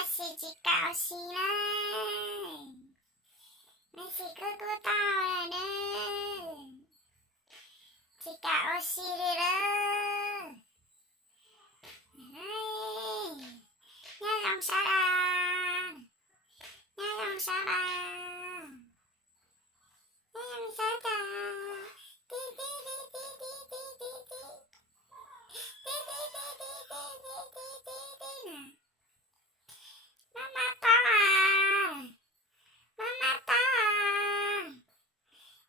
masih jika osina masih kekutau ada jika osirira nyalong sarang nyalong sarang nyalong sarang ti ti ti ti ti ti ti ti Mama tahu, Mama tahu,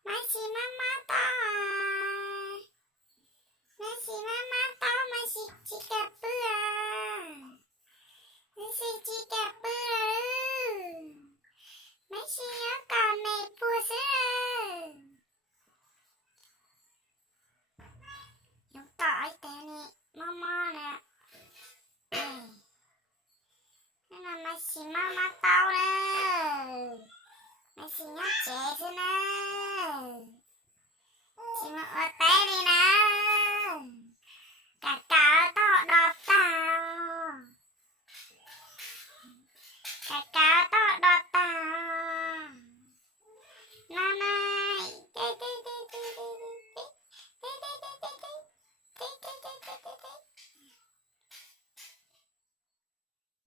masih Mama tahu, masih Mama tahu masih jika pulang, masih jika pulang, masih akan pulang. Yang tak ada ni Mama nak. Masih Mama tahu nih, masih ngecek nih, cuma otak.